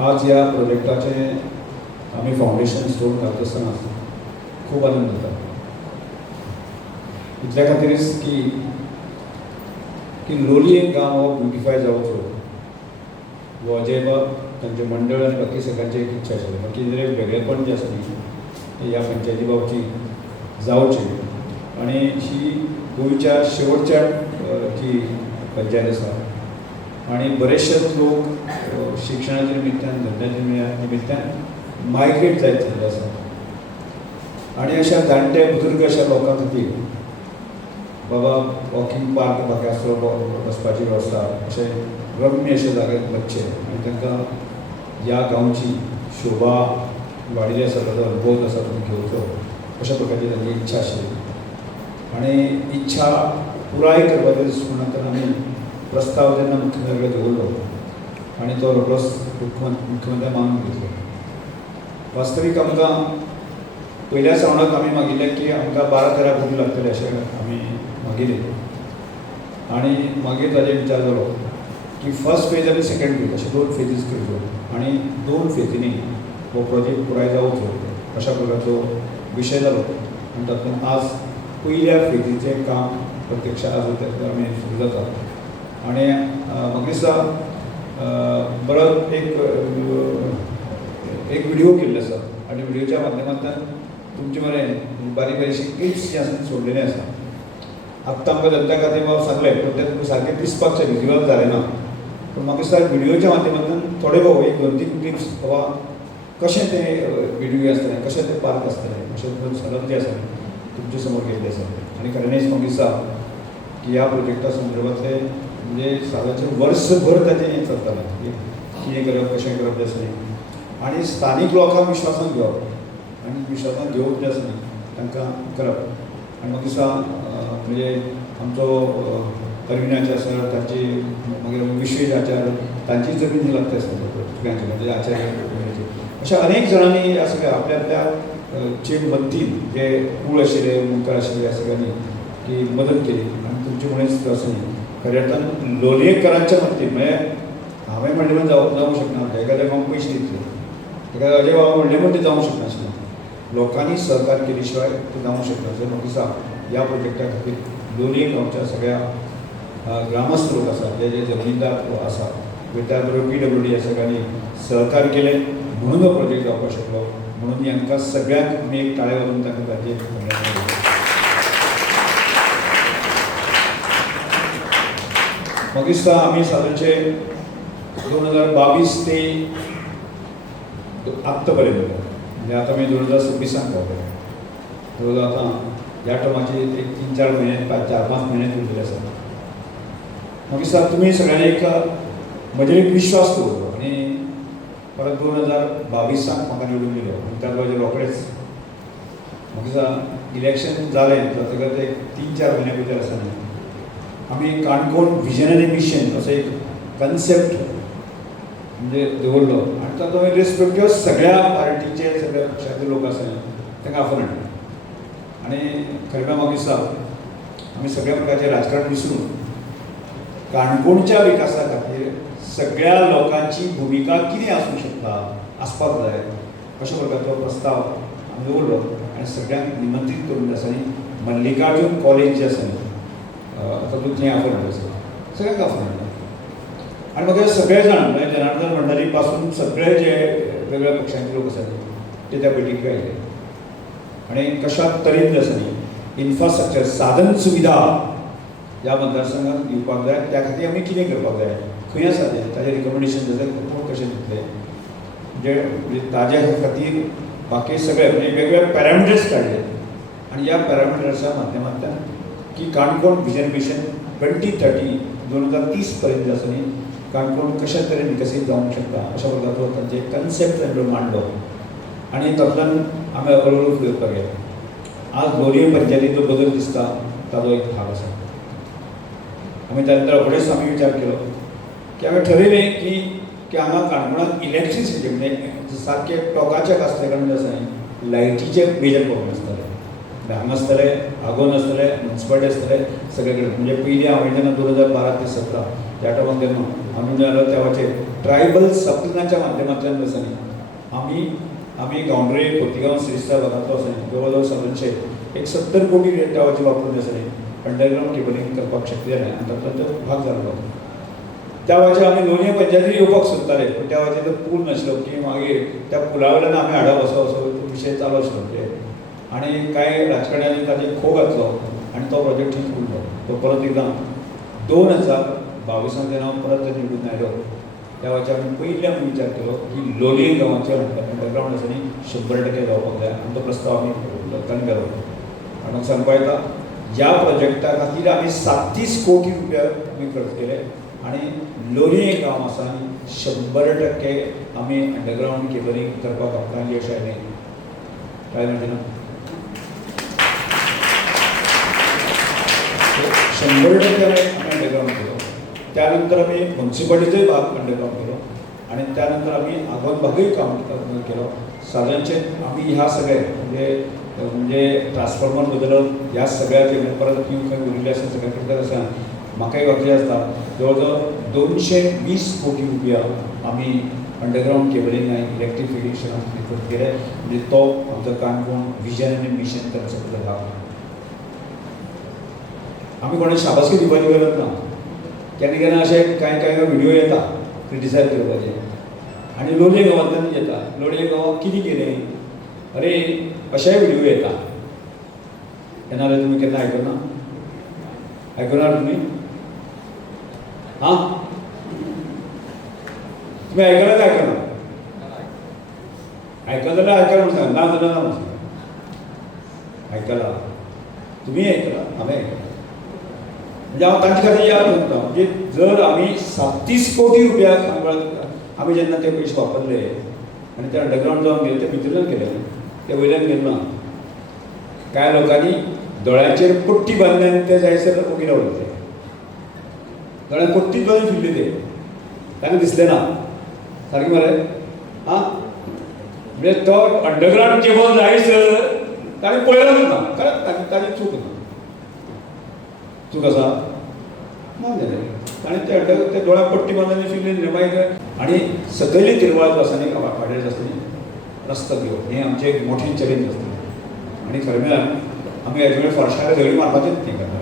आज या प्रोजेक्टाचे आम्ही फाउंडेशन स्टोन घालत असतना खूप आनंद जाता. इतल्या खातीरच की लोलये एक गांव हो ब्युटिफाय जावचो वो अजय बाब तांचे मंडळ आनी बाकी सगळ्यांची एक इच्छा आशिल्ली. बाकी एक वेगळेपण जे आसा न्ही ह्या पंचायती बाबची जावची आनी ही गोंयच्या शेवटच्या जी पंचायत आसा आणि बरेचसे लोक शिक्षणाच्या निमित्तान धंद्याच्या निमित्तान मायग्रेट जायत चल्ले आसा आणि अशा जाणटे बुजुर्ग अशा लोकां खातीर बाबा वॉकिंग पार्क बाकी आसलो बसपाची वेवस्था अशे रम्य अशे जाग्यार वचचे आनी तांकां ह्या गांवची शोभा वाडिल्ली आसा ताचो अनुभव आसा तो घेवचो अशा प्रकारची तांची इच्छा आशिल्ली. आनी इच्छा पुराय करपाचो म्हणून आमी प्रस्ताव जेन्ना मुख्यमंत्र्याकडे दवरलो आनी तो रोखडोच मुख्यमंत्र्यान मानून घेतलो. वास्तवीक आमकां पयल्या सावणाक आमी मागिल्लें की आमकां 12-13 कोटी लागतले अशें आमी मागिल्ले आनी मागीर ताजेर विचार जालो की फर्स्ट फेज आनी सेकंड फेज अशे 2 फेजीस करच्यो आनी 2 फेजींनी हो प्रोजेक्ट पुराय जावचो अशा प्रकारचो विशय जालो. आनी तातूंत आज पयल्या फेजीचें काम प्रत्यक्ष आज आमी सुरू जाता. आणि म्हाका दिसता बरो एक व्हिडिओ केल्लो आसा आनी व्हिडिओच्या माध्यमांतल्यान तुमचे मरें बारीक बारीकशी क्लिप्स जे आसा सोडलेले आसा. आत्तां आमकां जनता खातीर बाब सांगलें पूण तें सारकें दिसपाक शकलें विज्युअल जालें ना पूण म्हाका दिसता व्हिडिओच्या माध्यमांतल्यान थोडे भोव 1-2-3 क्लिप्स बाबा कशें तें व्हिडिओ आसतलें कशें तें पार्क आसतलें अशें सरळ जें आसा तुमचे समोर केल्लें आसा. आनी खऱ्यांनीच म्हाका दिसता की ह्या प्रोजेक्टा संदर्भांतले म्हणजे साधारण वर्सभर ताचें हें चलतालें कितें करप कशें करप तें आसलें. आनी स्थानीक लोकांक विश्वासान घेवप आनी विश्वासान घेवप जें आसा न्ही तांकां करप. आनी म्हाका दिसता म्हणजे आमचो अरविंदाचे आसा तांची मागीर विश्वेश आचार्य तांची जमीन जी लागता आसता तुक्यांची म्हणजे आचार्य अशा अनेक जाणांनी ह्या सगळ्या आपल्या आपल्या चे मदतीन जे कूळ आशिल्ले मुखार आशिल्ले ह्या सगळ्यांनी की मदत केली. आनी तुमचे मुळेच असं न्ही खरें अर्थान लोलयेकरांच्या मदतीन म्हणजे हांवें म्हणलें म्हण जावंक शकना एखाद्या हांव पयशे दितले एखाद्या अजय बाबा म्हणलें म्हण तें जावंक शकनाशिल्लें. लोकांनी सहकार केले शिवाय तें जावंक शकना. जर म्हाका दिसता ह्या प्रोजेक्टा खातीर लोलये गांवच्या सगळ्या ग्रामस्थ लोक आसा जे जे जमीनदार आसा त्या बरोबर PWD ह्या सगळ्यांनी सहकार्य केलें म्हणून हो प्रोजेक्ट जावपाक शकलो. म्हणून हांकां सगळ्यांक आमी एक ताळे वाजोवन तांकां ताजेर म्हाका दिसता आमी सादारणचे 2022 ते आत्ता पर्यंत म्हणजे आतां आमी 2026 पावले. जवळ आतां ह्या टर्माचे एक 3-4 म्हयने 4-5 म्हयने उरलेले आसा. म्हाका दिसता तुमी सगळ्यांनी एक म्हजेर एक विश्वास दवरलो आनी परत 2022 म्हाका निवडून दिलो. त्या वेळाचेर रोखडेच म्हाका दिसता इलेक्शन जालें जातकच एक 3-4 म्हयने भितर आसा न्ही आमी काणकोण विजनरी मिशन असो एक कन्सेप्ट म्हणजे दवरलो आनी तातूंत आमी रेस्पेक्टिव्ह सगळ्या पार्टीचे सगळ्या पक्षाचे लोक आसा तांकां आफोवन हाडले. आनी खरें म्हाका दिसता आमी सगळ्या प्रकारचें राजकारण विसरून काणकोणच्या विकासा खातीर सगळ्या लोकांची भुमिका कितें आसूंक शकता आसपाक जाय अशा प्रकारचो प्रस्ताव आमी दवरलो आनी सगळ्यांक निमंत्रीत करून आसा न्ही मल्लिकार्जून कॉलेज जें आसा न्ही तातूंत तें आफोवन हाडलें सगळ्यांक आफोवन हाडलें. आनी म्हाका सगळे जाण म्हणजे जनार्दन मंडळी पासून सगळे जे वेगळ्या पक्षांचे लोक आसात ते त्या बैठकीक आयले. आनी कशा तरेन आसा न्ही इन्फ्रास्ट्रक्चर साधन सुविधा ह्या मतदारसंघात दिवपाक जाय त्या खातीर आमी कितें करपाक जाय खंय आसा तें ताजें रिकमेंडेशन जाता कोण कशें दितले म्हणजे ताज्या खातीर बाकी सगळे म्हणजे वेगवेगळे पॅरामिटर्स काडले आणि या पॅरामिटर्सच्या माध्यमांतल्यान की काणकोण व्हिजन मिशन 2030 2030 पर्यंत आसा न्ही काणकोण कशा तरेन विकसीत जावंक शकता अशा प्रकारचो तांचे कन्सेप्ट तांचो मांडलो आनी तातूंतल्यान आमी हळू फुडें वचपाक गेले. आज लोलये पंचायतीचो बदल दिसता ताजो एक भाग आसा. आमी त्या नंतर रोखडेच आमी विचार केलो की आमी ठरयलें की हांगा काणकोणाक इलेक्ट्रिसिटी म्हणजे सारके टोकाचें आसले कारण जें आसा न्ही लायटीचे मेजर प्रॉब्लेम आसताले. हांगा आसतले आगोन आसतले म्युन्सिपालिटी आसतले सगळे कडेन. म्हणजे पयलीं हांवें जेन्ना 2012 ते 17 त्या टायमार जेन्ना आमी जालो तेव्हाचे ट्रायबल सप्लनाच्या माध्यमांतल्यान आसा न्ही आमी गांवडोळे खोतीगांव श्रीस्ता भागांतलो आसा न्ही जवळ जवळ 770 कोटी तेव्हाचे वापरून आसा न्ही अंडरग्रावंड केबलिंग करपाक शक्य जालें आनी तातूंतलो भाग जालो. त्या वेळाचेर आमी लोलये पंचायतीन येवपाक सोदताले पूण त्या वेळाचेर तो पूल नाशिल्लो की मागीर त्या पुला वयल्यान आमी हाडप असो विशय चालू आशिल्लो. म्हणजे आनी कांय राजकारण्यांनी ताचेर खो घातलो आनी तो प्रोजेक्ट थंयच उरलो. तो परत एकदां 2022 जेन्ना हांव परत निवडून आयलो त्या वेळाचेर आमी पयलीं आमी विचार केलो की लोलये गांवाचें अंडरग्रावंड आसा न्ही 100% जावपाक जाय आनी तो प्रस्ताव आमी लोकांनी केलो. आनी म्हाका सांगपा येता ह्या प्रोजेक्टा खातीर आमी 37 कोटी रुपया आमी खर्च केले आनी लोलये गांव आसा 100% आमी अंडरग्रावंड केबलिंग करपाक आमकां यश आयलें. काय म्हणटा ना 100% आमी अंडरग्रावंड केलो. त्यानंतर आमी म्युन्सिपालिटीचोय भाग अंडरग्रावंड केलो आनी त्यानंतर आमी आगोन भागूय काम केलो. सादारणशे आमी ह्या सगळे म्हणजे ट्रान्सफॉर्मर बदलप ह्या सगळ्याचे परत खंय उरिल्ले आसा सगळ्या करतात आसा म्हाका एक वाक्य आसता जवळ जवळ 220 कोटी रुपया आमी अंडरग्रावंड केबलिंग आनी इलेक्ट्रिफिकेशन खर्च केले. म्हणजे तो आमचो काणकोण व्हिजन आनी मिशन कन्सेप्टचो भाग. आमी कोणाक शाबासकी दिवपाची गरज ना. केन्ना केन्ना अशें कांय व्हिडियो येता क्रिटिसायज करपाचे आनी लोलये गांवांतल्यान येता. लोलये गांवांत कितें केलें अरे अशेय व्हिडियो येता. केन्ना जाल्यार तुमी केन्ना आयकना तुमी हां तुमी आयकना जाल्यार आयकना म्हणून सांग ना जाल्यार ना म्हणून सांग. आयकला तुमी आयकला हांवें आयकला म्हणजे हांव तांचे खातीर याद करता. म्हणजे जर आमी 37 कोटी रुपया आमी जेन्ना ते पयशे वापरले आनी ते अंडरग्रावंड जावन गेले ते भितरल्यान गेले ते वयल्यान गेले ना. कांय लोकांनी दोळ्याचेर पट्टी बांदले आनी ते जायसर उबी रावले. ते दोळ्यान पट्टी बांदून फिरले ते तांकां दिसलें ना सारकें मरे हां. म्हणजे तो अंडरग्रावंड केबल जायसर ताणें पळयलोच ना कारण ताची चूक आसा ना जालें. ताणें ते दोळ्याक पट्टी बांदून फिरले मागीर आनी सकयली तिरवाळ जो आसा न्ही वाड्यार आसा न्ही रस्तो घेवप हें आमचें एक मोठें चॅलेंज आसता. आनी खरें म्हळ्यार आमी हेजे कडेन फॉरेस्टाक झगडी मारपाचेंच हें करता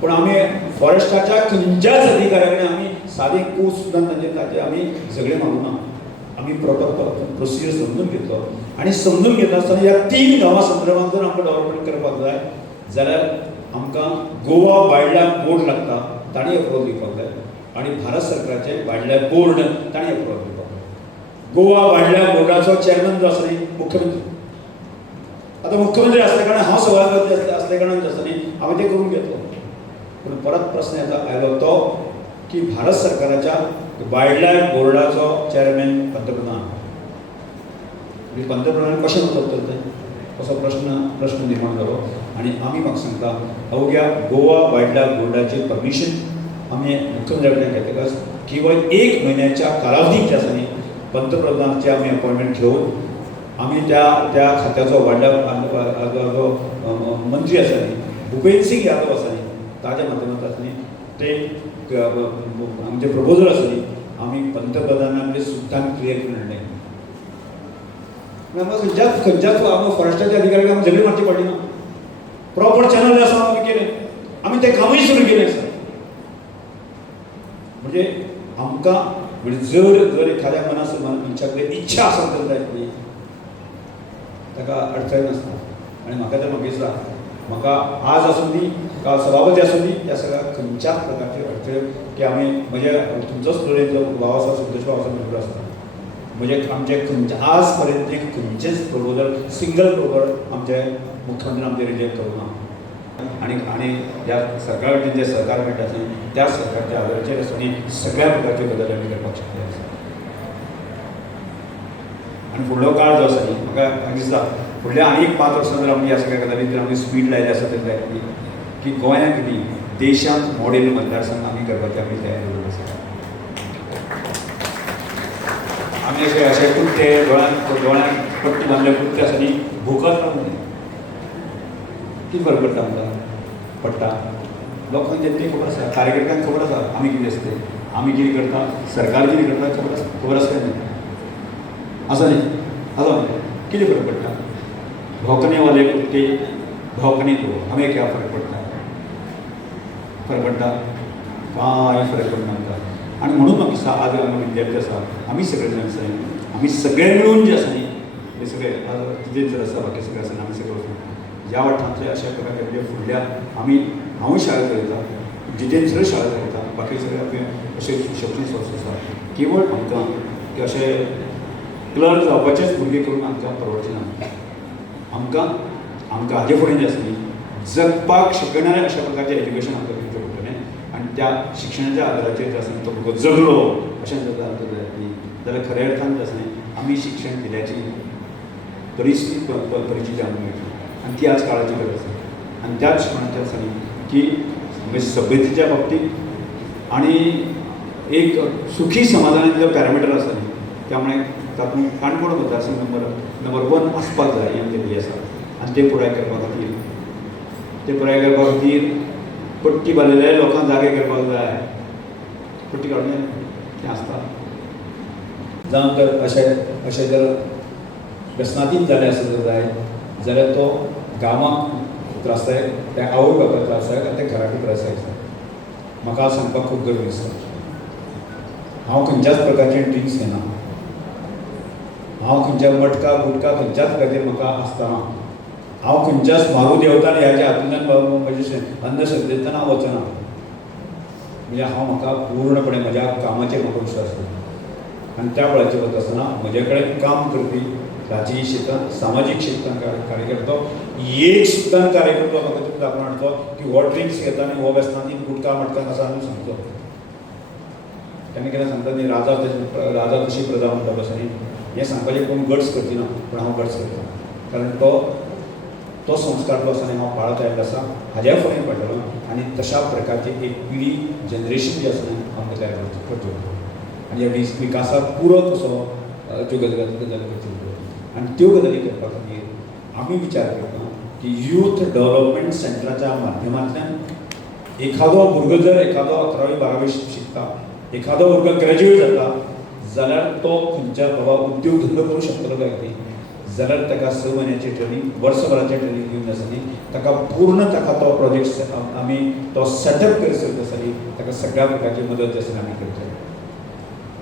पूण आमी फॉरेस्टाच्या खंयच्याच अधिकाऱ्या कडेन आमी सादी कूस सुद्दां ताचे आमी झगडी मारूं ना. आमी प्रोटोकॉल प्रोसिजर समजून घेतलो आनी समजून घेतना आसतना ह्या 3 गांवां संदर्भांत जर आमकां डेव्हलपमेंट करपाक जाय जाल्यार आमकां गोवा वायल्ड लायफ बोर्ड लागता तांणी अप्रूवल दिवपाक जाय आनी भारत सरकारचे वायल्ड लायफ बोर्ड तांणी अप्रूवल दिवपाक जाय. गोवा वायल्ड लायफ बोर्डाचो चेअरमॅन जो आसा न्ही मुख्यमंत्री. आतां मुख्यमंत्री आसले कारणान हांव सभापती आसले कारणान जे आसा न्ही हांवें तें करून घेतलो. पूण परत प्रश्न येता आयलो तो की भारत सरकाराच्या वायल्ड लायफ बोर्डाचो चेअरमॅन पंतप्रधान. म्हणजे पंतप्रधान कशें मदत करता असो प्रश्न निर्माण जालो आनी आमी म्हाका सांगता अवघ्या गोवा वायल्ड लायफ बोर्डाचें परमिशन आमी मुख्यमंत्र्या कडल्यान घेतले बिकॉज केवळ 1 म्हयन्याच्या कालावधीक जे आसा न्ही पंतप्रधानाचे आमी अपॉयंटमेंट घेवन आमी त्या खात्याचो वायल्ड लायफ जो मंत्री आसा न्ही भुपेंद्र सिंग यादव आसा न्ही ताच्या माध्यमांतल्यान आसा न्ही ते आमचे प्रपोजल आसा न्ही आमी पंतप्रधाना कडेन सुद्दां क्लियर करून हाडलें. खंयच्याच आमी फॉरेस्टाच्या अधिकाऱ्याक आमी झगडी मारची पडली ना. प्रॉपर चॅनल आसा आमी केलें आमी तें कामूय सुरू केलें आसा. म्हणजे आमकां म्हणजे जर एखाद्या मनशा कडेन इच्छा आसत जाय ताका अडचण नासता. आनी म्हाका तर म्हाका दिसता म्हाका आज आसूं दी का सभापती आसूं दी त्या सगळ्या खंयच्याच प्रकारची अडचण की आमी म्हणजे तुमचोच लोलयेचो भाव आसा संतोश भाव आसा मेंबर आसा म्हणजे आमचे आज पर्यंत खंयचेच प्रपोजल सिंगल प्रपोजल आमचे मुख्यमंत्री आमचे रिजेक्ट करू ना आणि आणि ह्या सरकार जे सहकार मेळटा त्या सरकारच्या आदाराचेर आसून सगळ्या प्रकारचे बदल आमी करपाक शकता आणि फुडलो काळ जो आसा न्ही म्हाका दिसता फुडल्या आनी 5 वर्सां जर आमी ह्या सगळ्या गजालींचेर आमी स्पीड लायली आसा तर जायतली की गोंयांत न्ही देशांत मॉडेल मतदारसंघ आमी करपाची आमी तयारी करून आसा आमी अशे कुत्ते दोळ्यांक पट्टी बांदले कुत्ते आसा न्ही भुकत रावूंक जाय कितें फरक पडटा आमकां पडटा लोकांक जेन्ना खबर आसा कार्यकर्त्यांक खबर आसा आमी कितें आसता आमी कितें करता सरकार कितें करता खबर आसा काय न्ही आसा न्ही आसा कितें फरक पडटा भोंकणेवाले कुत्ते भोंकणे तो आमी क्या फरक पडटा कांय फरक पडना आमकां आनी म्हणून म्हाका दिसता आज आमी विद्यार्थी आसा आमी सगळे जाण आसा आमी सगळे मिळून जे आसा न्ही हे सगळे जितेंद्र आसा बाकी सगळे आसा आमी सगळे ह्या वाठारांतले अशा प्रकारे म्हणजे फुडल्या आमी हांवूय शाळेंत चलयता जितेंद्र शाळेंत चलयता बाकी सगळे आमी अशे शैक्षणीक संस्था आसा केवळ आमकां की अशे क्लर्क जावपाचेच भुरगे करून आमकां परवडचें ना आमकां हाजे फुडें जें आसा न्ही जगपाक शिकणारें अशा प्रकारचें एज्युकेशन आमकां दिवचें पडटलें आनी त्या शिक्षणाच्या आदाराचेर जें आसा तो भुरगो जगलो अशें जर जाल्यार खऱ्या अर्थान जें आसा न्ही आमी शिक्षण दिल्याची परिस्थिती परिस्थिती आमकां मेळटली आनी ती आज काळाची गरज आसा आनी त्याच शिक्षणाचें आसा न्ही की सभ्यतेच्या बाबतींत आनी एक सुखी समाजान जो पॅरामिटर आसा न्ही त्यामुळे तातूंत काणकोण मतदारसंघ नंबर 1 आसपाक जाय हें आमचें आसा आनी ते पुराय करपा खातीर पट्टी बांदिल्ल्या लोकांक जागे करपाक जाय पट्टी काडून तें आसता जावं तर अशें जर व्यसनाधीन जाले आसत जाय जाल्यार तो गांवांक त्रासदायक त्या आवय बापायक त्रासदायक आनी ते घराकूय त्रासदायक आसा म्हाका सांगपाक खूब गर्व दिसता हांव खंयच्याच प्रकारचें ड्रिंक्स घेना हांव खंयच्या मटका गुटका खंयच्याच प्रकारचेर म्हाका आसतना हांव खंयच्याच म्हारू देवतां ह्याच्या हातूंतल्यान म्हणजे अंधश्रद्धेंतल्यान हांव वचना म्हणजे म्हाका पूर्णपणे म्हज्या कामाचेर म्हाका विश्वास आसा आनी त्या वेळाचेर वता आसतना म्हजे कडेन काम करपी राजकीय क्षेत्रांत सामाजीक क्षेत्रांत कार्यकर्तो एक सुद्दां कार्यकर्तो म्हाका तुका दाखोवन हाडचो की हो ड्रिंक्स घेता आनी हो व्यसनाधीन गुटका मटका आसा आनी सांगचो तेन्ना कितें सांगता न्ही राजा तशी प्रजा म्हणटा तशें न्ही हें सांगपाचें कोण गट्स करची ना पूण हांव गट्स करता कारण तो संस्कार जो आसा न्ही हांव पाळत आयिल्लो आसा हाज्या फुडें पडटलो आनी तशा प्रकारची एक पिढी जनरेशन जी आसा न्ही आमकां तयार करची आनी ह्या विकासाक पुरक असो त्यो गजाली करच्यो आनी त्यो गजाली करपा खातीर आमी विचार करता की यूथ डेव्हलपमेंट सेंटराच्या माध्यमांतल्यान एखादो भुरगो जर एखादो 11वी 12वी शिकता एखादो भुरगो ग्रॅज्युएट जाता जाल्यार तो खंयच्या बाबा उद्योग धंदो करूं शकतलो काय न्ही जाल्यार ताका 6 म्हयन्याची ट्रेनिंग वर्सभराचें ट्रेनिंग दिवन आसा न्ही ताका पूर्ण ताका तो प्रोजेक्ट आमी तो सेटअप करचो आसा न्ही ताका सगळ्या प्रकारची मदत आसा आमी करतले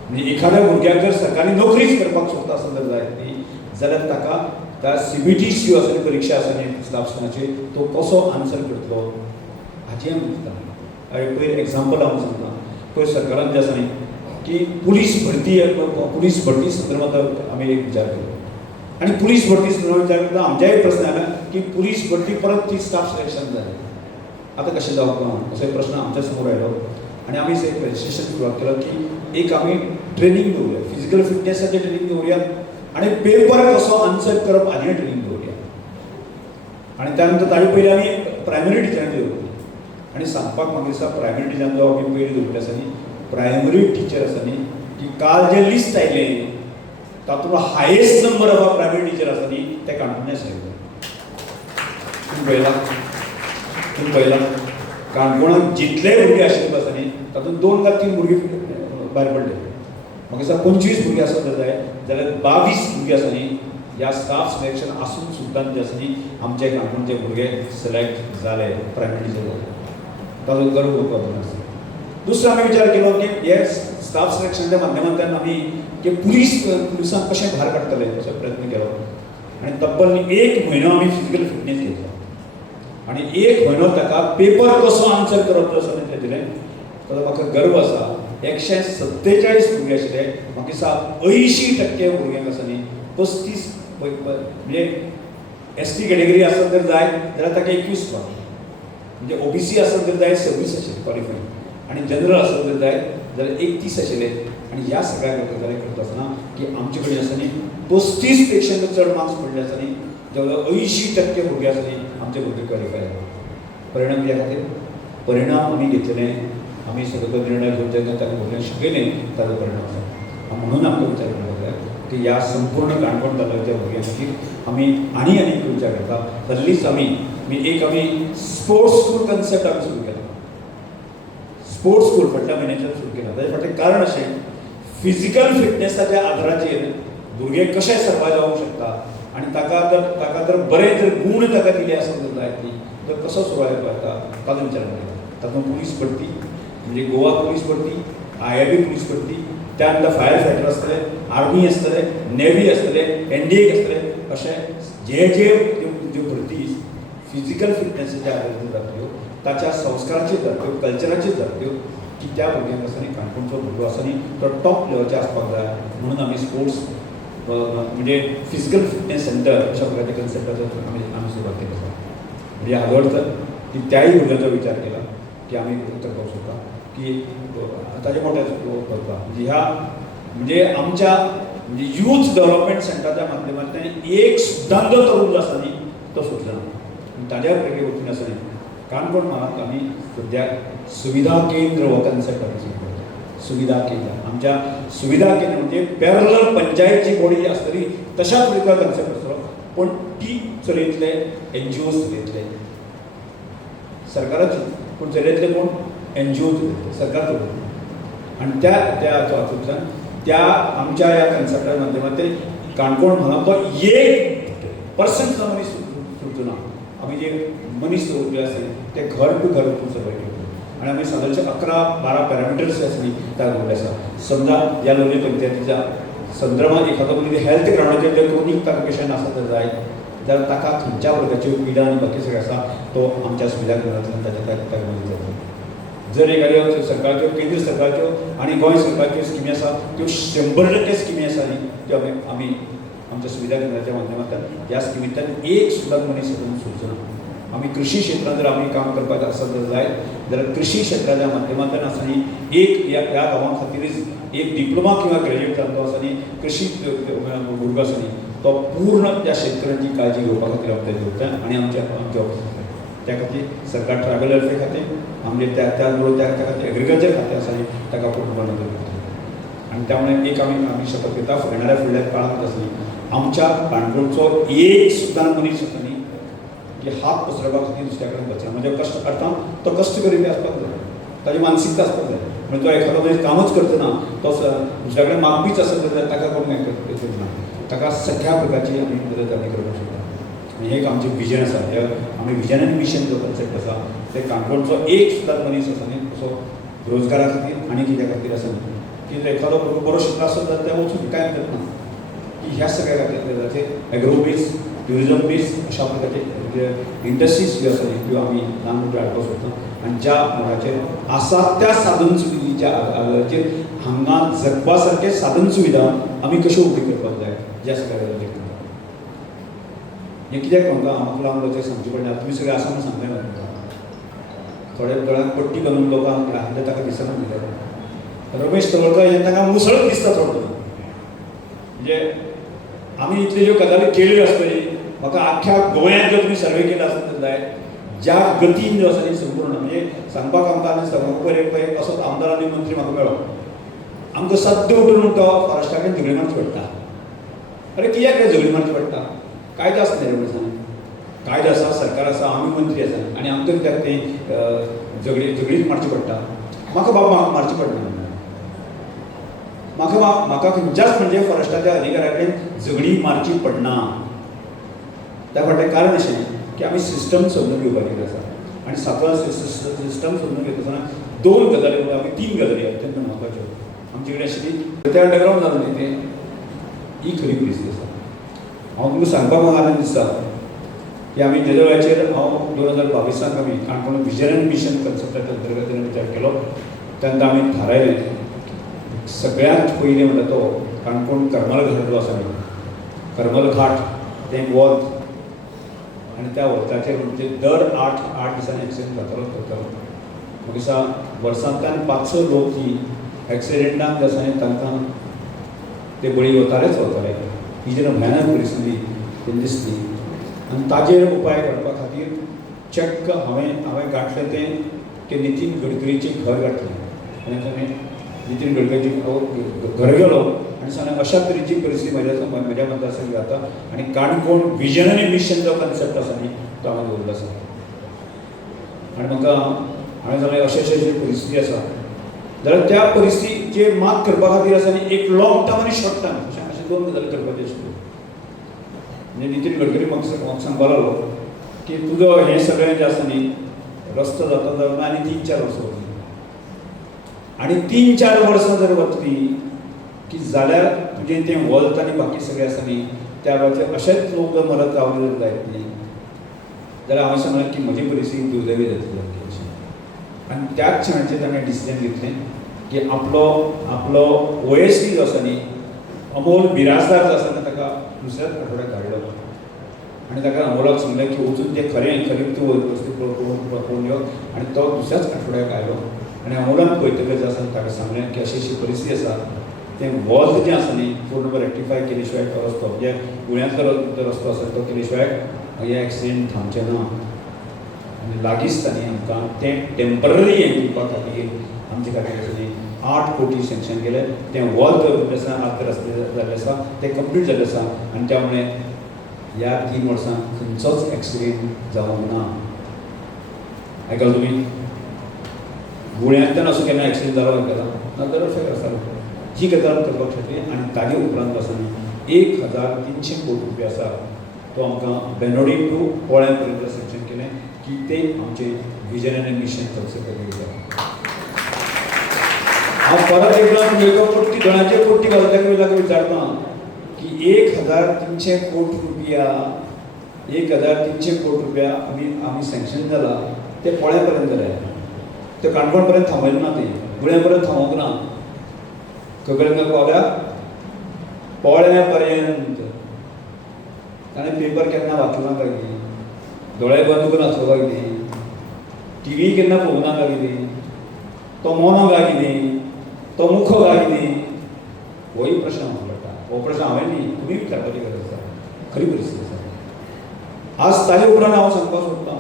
म्हणजे एखाद्या भुरग्याक जर सरकारी नोकरीच करपाक सोदता आसत जर जायत न्ही जाल्यार ताका त्या CBT ज्यो आसा परिक्षा आसा न्ही स्टाफाची तो कसो आन्सर करतलो हाची आमी चिंतता पयर एग्जाम्पल हांव सांगता पयर सरकारान जें आसा न्ही की पुलीस भरती संदर्भांत आमी एक विचार केलो आनी पुलीस भरती संदर्भांत विचार करता आमच्याय प्रश्न आयला की पुलीस भरती परत ती स्टाफ सिलेक्शन जालें आतां कशें जावप ना असो प्रश्न आमच्या समोर आयलो आनी आमी एक रजिस्ट्रेशन सुरवात केलो की एक आमी ट्रेनिंग दवरुया फिजिकल फिटनेसाचें ट्रेनिंग दवरुया आनी पेपर कसो आन्सर करप हाजें ट्रेनिंग दवरुया आनी त्या नंतर ताजे पयलीं आमी प्रायमरी टिचरांची दवरली आनी सांगपाक म्हाका दिसता प्रायमरी टिचरांचो जो आमी पयलीं दवरले आसा न्ही प्रायमरी टीचर आसा न्ही की काल जें लिस्ट आयलें तातूंत highest number of primary teacher आसा न्ही ते काणकोणा आशिल्ले तुमी पळयलां काणकोणांत जितले भुरगे आशिल्ले आसा न्ही तातूंत 2 काय 3 भुरगे भायर पडले म्हाका दिसता 25 भुरगे आसत जाय जाल्यार 22 भुरगे आसा न्ही ह्या स्टाफ सिलेक्शन आसून सुद्दां जे आसा न्ही आमचे काणकोणचे भुरगे सिलेक्ट जाले प्रायमरी टीचर ताजो गर्व करपाचो आसा दुसरो आमी विचार केलो की हे स्टाफ सिलेक्शनाच्या माध्यमांतल्यान आमी की पुलिसांक कशें भायर काडटले असो प्रयत्न केलो आनी तब्बल 1 म्हयनो आमी फिजिकल फिटनेस घेतलो आनी 1 म्हयनो ताका पेपर कसो आन्सर करप असो तें दिलें ताजो म्हाका गर्व आसा 147 भुरगे आशिल्ले म्हाका दिसता 80% भुरग्यांक आसा न्ही 35 म्हणजे ST कॅटेगरी आसत जर जाय जाल्यार ताका 21 पास, म्हणजे OBC आसत जर जाय 26 आशिल्ले क्वॉलिफाय आणि जनरल आसत जर जाय जाल्यार 31 आशिल्ले. आणि ह्या सगळ्या गजाली करता आसतना की आमचे कडेन आसा न्ही 35 पेक्षा चड मार्क्स पडले आसा न्ही, जवळ 80% भुरगे आसा न्ही आमचे भुरगे क्वॉलिफाय जाले. परिणाम कित्या खातीर? परिणाम आमी घेतले, आमी सगळो निर्णय घेवन जेन्ना ताका भुरग्यांक शिकयले ताचो परिणाम आसा. म्हणून आमकां विचार करपाक जाय की ह्या संपूर्ण काणकोण तालुक्याच्या भुरग्यां खातीर आमी आनी विचार करता. हल्लीच आमी स्पोर्ट्स स्कूल कन्सेप्ट आमी सुरू केला. स्पोर्ट्स स्कूल फाटल्या म्हयन्याच्यान सुरू केला. ताचे फाटलें कारण अशें, फिजिकल फिटनेसाच्या आदाराचेर भुरगे कशे सर्वाय जावंक शकता आनी ताका जर बरे जर गूण ताका दिले आसत जायत न्ही तर कसो सर्वाय करता ताचो विचार केला. तातूंत पुलीस भरती म्हणजे गोवा पुलीस भरती, IIB पुलीस भरती, त्यानंतर फायर फायटर आसतले, आर्मी आसतले, नेव्ही आसतले, NDA आसतले, अशें जे ज्यो भरती फिजिकल फिटनेसाच्या आदाराचेर जातल्यो, ताच्या संस्काराचेर जातल्यो, कल्चराचेर जातल्यो, की त्या भुरग्यांक आसा न्ही काणकोणचो भुरगो आसा न्ही तो टॉप लेवलचे आसपाक जाय. म्हणून आमी स्पोर्ट्स म्हणजे फिजिकल फिटनेस सेंटर अशा प्रकारच्या कन्सेप्टाचो आमी सुरवात केली आसा. म्हणजे हाजो अर्थ की त्याही भुरग्यांचो विचार केला की आमी करपाक सोदता की ताचे मोठे करता. म्हणजे आमच्या म्हणजे यूथ डेव्हलपमेंट सेंटराच्या माध्यमांतल्यान एक सुद्दां जो तरूण आसा न्ही तो सुटलो ना. ताज्या भुरगे वचून आसा न्ही काणकोण म्हालांत आमी सद्याक सुविधा केंद्र हो कन्सेप्ट आमी सुरू करता. सुविधा केंद्र आमच्या सुविधा केंद्र म्हणजे पॅरलल पंचायतची बॉडी आसतली तशाच वेगळा कन्सेप्ट आसतलो, पण ती चलयतले NGOs चलयतले, सरकाराची पूण चलयतले कोण? NGO चलयतले, सरकार चलयतले. आनी त्या हातूंतल्यान त्या आमच्या ह्या कन्सेप्टा माध्यमांतल्यान काणकोण म्हालांचो 1% सुद्दां मनीस सुटचो ना. आमी जे मनीस दवरले आसले ते घर टू घर वचून सर्वे केले आनी आमी सादारणचे 11-12 पॅरामिटर्स आसा न्ही त्या दवरले आसा. समजा ह्या लोलये पंचायतीच्या संदर्भात एखादो मनीस हेल्थ ग्रावंडाचेर जर क्रोनीक ताका पेशंट आसत जाय जाल्यार ताका खंयच्या प्रकारच्यो पिडा आनी बाकी सगळें आसा तो आमच्या सुविधा केंद्रांतल्यान ताका मदत जाता. जर एखाद्यो सरकारच्यो केंद्र सरकारच्यो आनी गोंय सरकारच्यो स्किमी आसा त्यो 100% स्किमी आसा न्ही त्यो आमी आमच्या सुविधा केंद्राच्या माध्यमांतल्यान ह्या स्किमींतल्यान एक सुद्दां मनीस सुटचो ना. आमी कृषी क्षेत्रांत जर आमी काम करपाक आसत जाय जाल्यार कृषी क्षेत्राच्या माध्यमांतल्यान आसा न्ही एक ह्या गांवां खातीरच एक डिप्लोमा किंवा ग्रॅज्युएट जाल्लो आसा न्ही कृषी भुरगो आसा न्ही तो पूर्ण त्या शेतकऱ्यांची काळजी घेवपा खातीर आपल्या घेवता आनी आमच्या त्या खातीर सरकार ट्रायबल वेलफेअर खातें आमचे त्या खातीर एग्रीकल्चर खातें आसा न्ही ताका पूर्ण नदर करता. आनी त्या मुळे एक आमी शपथ घेता फुडल्या काळांत आसा न्ही आमच्या काणकोणचो एक सुद्दां मनीस आसा न्ही की हात पसरवपा खातीर दुसऱ्या कडेन वचना. म्हणजे कश्ट करता तो कश्ट करी आसपाक जाय, ताची मानसिकता आसपाक जाय. म्हणजे तो एखादो मनीस कामच करतना तो दुसऱ्या कडेन मागपीच आसत जाल्यार ताका कोण हें करना. ताका सगळ्या प्रकारची आमी मदत आमी करपाक शकता. आनी हें एक आमचें विजन आसा. आमी विजन आनी मिशन जो कन्सेप्ट आसा ते काणकोणचो एक सुद्दां मनीस आसा न्ही असो रोजगारा खातीर आनी कित्या खातीर आसा न्ही की एखादो बरो शिकलो आसत जाल्यार ते वचून कांय करना की ह्या सगळ्या खातीर एग्रो बेस, ट्युरिजम बेस अशा प्रकारचे इंडस्ट्रीज ज्यो आसा न्ही त्यो आमी ल्हान मोठ्यो हाडपाक सोदता. आनी ज्या मोडाचेर आसा त्या साधन सुविधेच्या आदाराचेर हांगा जगपा सारके साधन सुविधा आमी कश्यो उबी करपाक जाय ज्या सगळ्या गजाली करता. हें कित्याक म्हाका हांगा लावन वचें सांगचें पडलें. तुमी सगळें आसा म्हूण सांगलें म्हाका. थोड्या दोळ्यांक पट्टी घालून लोकांक आहले ताका दिसना म्हणलें रमेश तवडकर हें ताका मुसळ दिसता थोडो. म्हणजे आमी इतल्यो ज्यो गजाली केल्यो आसतली म्हाका आख्ख्या गोंयांत जर तुमी सर्वे केलो आसत जाल्यार ज्या गतीन जो आसा न्ही संपूर्ण म्हणजे सांगपाक आमकां आनी सांगपाक पयर असो आमदार आनी मंत्री म्हाका मेळ्ळो. आमकां सद्दां उठून तो फॉरेस्टा कडेन झगडी मारची पडटा. अरे कित्याक रे झगडी मारची पडटा? कायदो आसा न्ही रे म्हणून कायदो आसा, सरकार आसा, आमी मंत्री आसा आनी आमकां कित्याक ती झगडीच मारची पडटा? म्हाका बाबा मारची पडना. म्हाका खंयच्याच म्हणजे फॉरेस्टाच्या अधिकाऱ्या कडेन झगडी मारची पडना. त्या फाटलें कारण अशें की आमी सिस्टम समजून घेवपाचें आसा. आनी सातवा सिस्टम समजून घेता आसतना दोन गजाली आमी तीन गजाली अत्यंत म्हत्वाच्यो आमचे कडेन आशिल्ली. ते अंडरग्रावंड जालें न्ही तें ही खरी परिस्थिती आसा. हांव तुमकां सांगपाक म्हाका आनंद दिसता की आमी जेच्या वेळाचेर हांव 2022 आमी काणकोण विजन आनी मिशन कन्सेप्टाच्या अंतर्गत विचार केलो तेन्ना आमी थारायलें सगळ्यांत पयलीं म्हणटा तो काणकोण करमल घाट जो आसा न्ही करमल घाट तें वत आनी त्या वॉल्ताचेर म्हणजे दर 8 दिसांनी एक्सिडेंट जातालो. म्हाका दिसता वर्सांतल्यान 500 लोक ही एक्सिडेंटान जे आसा तांकां ते बळी वतालेच वताले. ही जेन्ना भयानक परिस्थिती तें दिसली आनी ताजेर उपाय करपा खातीर चक्क हांवें गांठलें तें नितीन गडकरीचें घर गांठलें. आनी नितीन गडकरीचें घर गेलो आनी सांगलें अशा तरेची परिस्थिती म्हज्या मतदारसंघात जाता आनी काणकोण विजन आनी मिशन जो कन्सेप्ट आसा न्ही तो हांवें दवरलो आसा. आनी म्हाका हांवें जाल्यार अशे जी परिस्थिती आसा जाल्यार त्या परिस्थितीचेर मात करपा खातीर आसा न्ही एक लॉंग टर्म आनी शॉर्ट टर्म अशें 2 गजाली करपाच्यो आशिल्ल्यो. म्हणजे नितीन गडकरी म्हाका सांगपा लागलो की तुजो हें सगळें जें आसा न्ही रस्तो जाता जावन आनी 3-4 वर्सां वतलीं आनी 3-4 वर्सां जर वतलीं की जाल्यार तुजें तें वॉल्त आनी बाकी सगळें आसा न्ही त्या वेळाचेर अशेंच लोक जर मरत रावले जर जायत न्ही जाल्यार हांवें सांगलें की म्हजी परिस्थिती दुर्दैवी जातली अशी. आनी त्याच क्षणाचेर ताणें डिसिजन घेतलें की आपलो ओएसडी जो आसा न्ही अमोल बिराजदार जो आसा ताका दुसऱ्याच आठवड्याक धाडलो आनी ताका अमोलाक सांगलें की वचून तें खरें तूं वस्तू पळोवन यो आनी तो दुसऱ्याच आठवड्याक आयलो. आनी अमोलान पळयतलें जें आसा ताका सांगलें की अशी परिस्थिती आसा तें वॉल्त जें आसा न्ही पूर्ण रेक्टिफाय केले शिवाय तो रस्तो म्हणजे गुळ्यांतलो रस्तो आसा तो केले शिवाय हे एक्सिडेंट थांबचे ना. आनी लागींच तांणी आमकां तें टेम्पररी हें दिवपा खातीर आमचे खातीर आसा न्ही 8 कोटी सँक्शन केलें. तें वॉल्त जाल्लें आसा आर्थ रस्ते जाल्ले आसा तें कंप्लीट जाल्लें आसा आनी त्या मुळे ह्या 3 वर्सां खंयचोच एक्सिडेंट जावंक ना. आयकलां तुमी? गुळ्यांतल्यान असो केन्ना एक्सिडेंट जालो आयकलां ना जाल्यार फेक आसतालो. ही गजाल करपाक शकली आनी ताजे उपरांत आसा न्ही 1300 कोटी रुपया आसा तो आमकां बेनोडी टू पोळ्यां पर्यंत सँक्शन केलें की तें आमचें विजन आनी मिशन सक्सेस जाता. हांव परत एकदां तुमकां कोटी दोळ्यांचेर कोटी घालून विचारता की 1300 कोटी रुपया 1300 कोटी रुपया आमी सँक्शन जाला ते पोळ्यां पर्यंत जाले. ते काणकोण पर्यंत थांबयलें ना ते गुळ्यां पर्यंत थांबोवंक ना. खंय पर्यंत पावल्या? पोळ्यां पर्यंत. ताणें पेपर केन्ना वाचना काय न्ही दोळे बंद करून वाचलो काय न्ही टीव्ही केन्ना पळोवना काय न्ही तो मोनो काय न्ही तो मुखो काय न्ही होय प्रश्न म्हाका पडटा. हो प्रश्न हांवें न्ही तुमी विचारपाची गरज आसा. खरी परिस्थिती आसा. आज ताजे उपरांत हांव सांगपाक सोदतां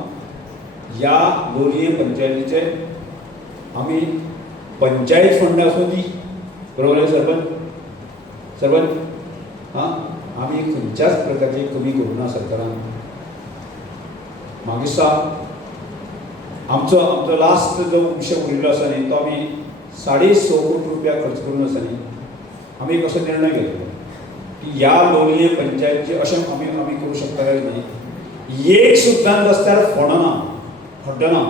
ह्या लोलये पंचायतीचे आमी पंचायत फंड आसूं दी बरोबर सरपंच हां आमी खंयच्याच प्रकारची कमी करूं ना सरकारान. म्हाका दिसता आमचो लास्ट जो विशय उरिल्लो आसा न्ही तो आमी 6.5 कोटी रुपया खर्च करून आसा न्ही आमी एक असो निर्णय घेतलो की ह्या लोलये पंचायतीचे अशें आमी करूं शकता काय न्ही एक सुद्दां रस्त्यार फोडना खड्डो ना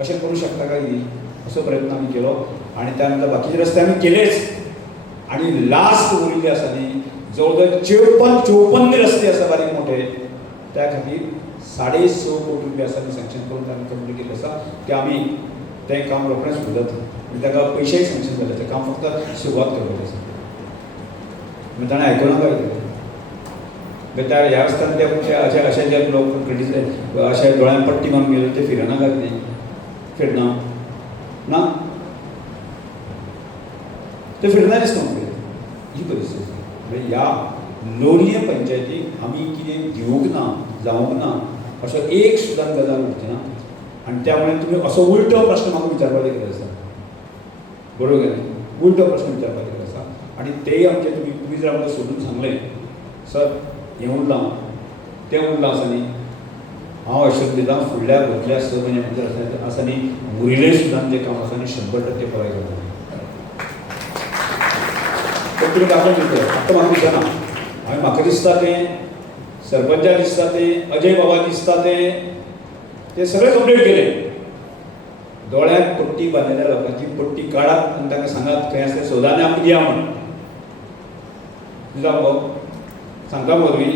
अशें करूं शकता काय न्ही असो प्रयत्न आमी केलो. आनी त्या नंतर बाकीचे रस्ते आमी केलेच आनी लास्ट उरिल्ले आसा न्ही जवळ 54 रस्ते आसा बारीक मोठे त्या खातीर 6.5 कोटी रुपया आसा आमी सँक्शन करून तांणी कंप्लीट केल्लें आसा की आमी तें काम रोखडेंच सुरू जाता आनी ताका पयशेय सँक्शन जाले. तें काम फक्त सुरवात करपाचें आसा. मागीर ताणें आयकूना काय त्या ह्या रस्त्यान ते अशे जे लोक क्रिटिसायज अशे दोळ्यान पट्टी मारून गेले ते फिरना काय न्ही फिरना ना ते फिरना दिसता म्हाका ही परिस्थिती. म्हणजे ह्या लोलये पंचायतीक आमी कितें दिवंक ना जावंक ना असो एक सुद्दां गजाल उरची ना. आनी त्या मुळे तुमी असो उलटो प्रश्न म्हाका विचारपाची गरज आसा बरोबर उलटो प्रश्न विचारपाची गरज आसा. आनी तेय आमचे तुमी जर आमकां सोडून सांगलें सर हें उरलां तें उरलां आसा न्ही हांव आश्वासन दितां फुडल्या 6 म्हयन्या भितर आसा न्ही उरिल्लें सुद्दां जें काम आसा न्ही 100% पुराय जाता. पण तुमी दाखोवन दितले आतां म्हाका दिसना हांवें म्हाका दिसता तें सरपंचाक दिसता तें अजय बाबा दिसता तें सगळें कंप्लीट केलें. दोळ्याक पट्टी बांदिल्ल्या लोकांची पट्टी काडात आनी तांकां सांगात खंय आसता सोदानी आमकां दिया म्हण दिता मुगो सांगता मुगो तुमी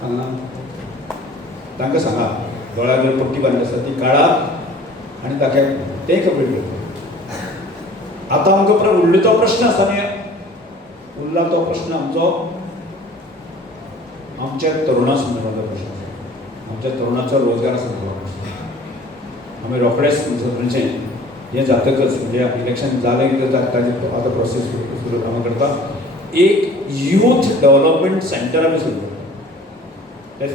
सांगना तांकां सांगा दोळ्याक जर पट्टी बांदिल्ली आसा ती काडात आनी ताका तें कंप्लीट करता. आतां आमकां उरलो तो प्रश्न आसा न्ही उरला तो प्रश्न आमच्या तरुणा संदर्भातलो प्रश्न आसा. आमच्या तरुणांचा रोजगार असं आम्ही रोखडेच म्हणजे हे जातकच म्हणजे इलेक्शन झालं की ताजी आता प्रोसेस सुरू कामां करता एक यूथ डेव्हलपमेंट सेंटर आमी सुरू करता. ताचे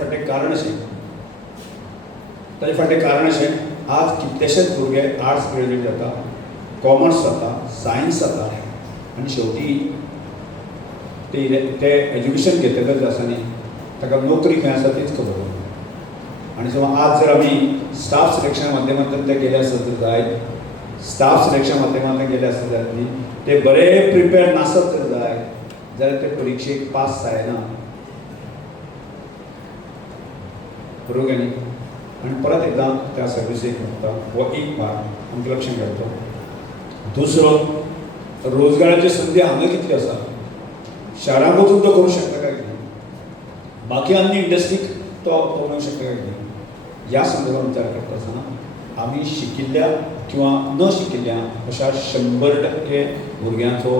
फाटलें कारण अशें आज कितलेशेच भुरगे आर्ट्स ग्रेज्युएट जाता, कॉमर्स जाता, सायन्स जाता आनी शेवटी ते एज्युकेशन घेतलेलेच आसा न्ही ताका नोकरी खंय आसा तीच खबर ना. आनी समज आज जर आमी स्टाफ सिलेक्शना माध्यमांतल्यान ते गेले आसत जायत, स्टाफ सिलेक्शन माध्यमांतल्यान गेले आसत जायत न्ही, ते बरे प्रिपेर्ड नासत जर जाय जाल्यार ते परिक्षेक पास जायना. बरोबर न्ही. आनी परत एकदां त्या सर्विसेक म्हणटा हो एक भाग आमकां लक्षांत घालचो. दुसरो, रोजगाराच्यो संदी हांगा कितल्यो आसा, शारांत वचून तो करूं शकता काय कितें, बाकी आनी इंडस्ट्रीक तो मेळूंक शकता काय कितें, ह्या संदर्भात विचार करता आसतना आमी शिकिल्ल्या किंवा न शिकिल्ल्या अशा 100% भुरग्यांचो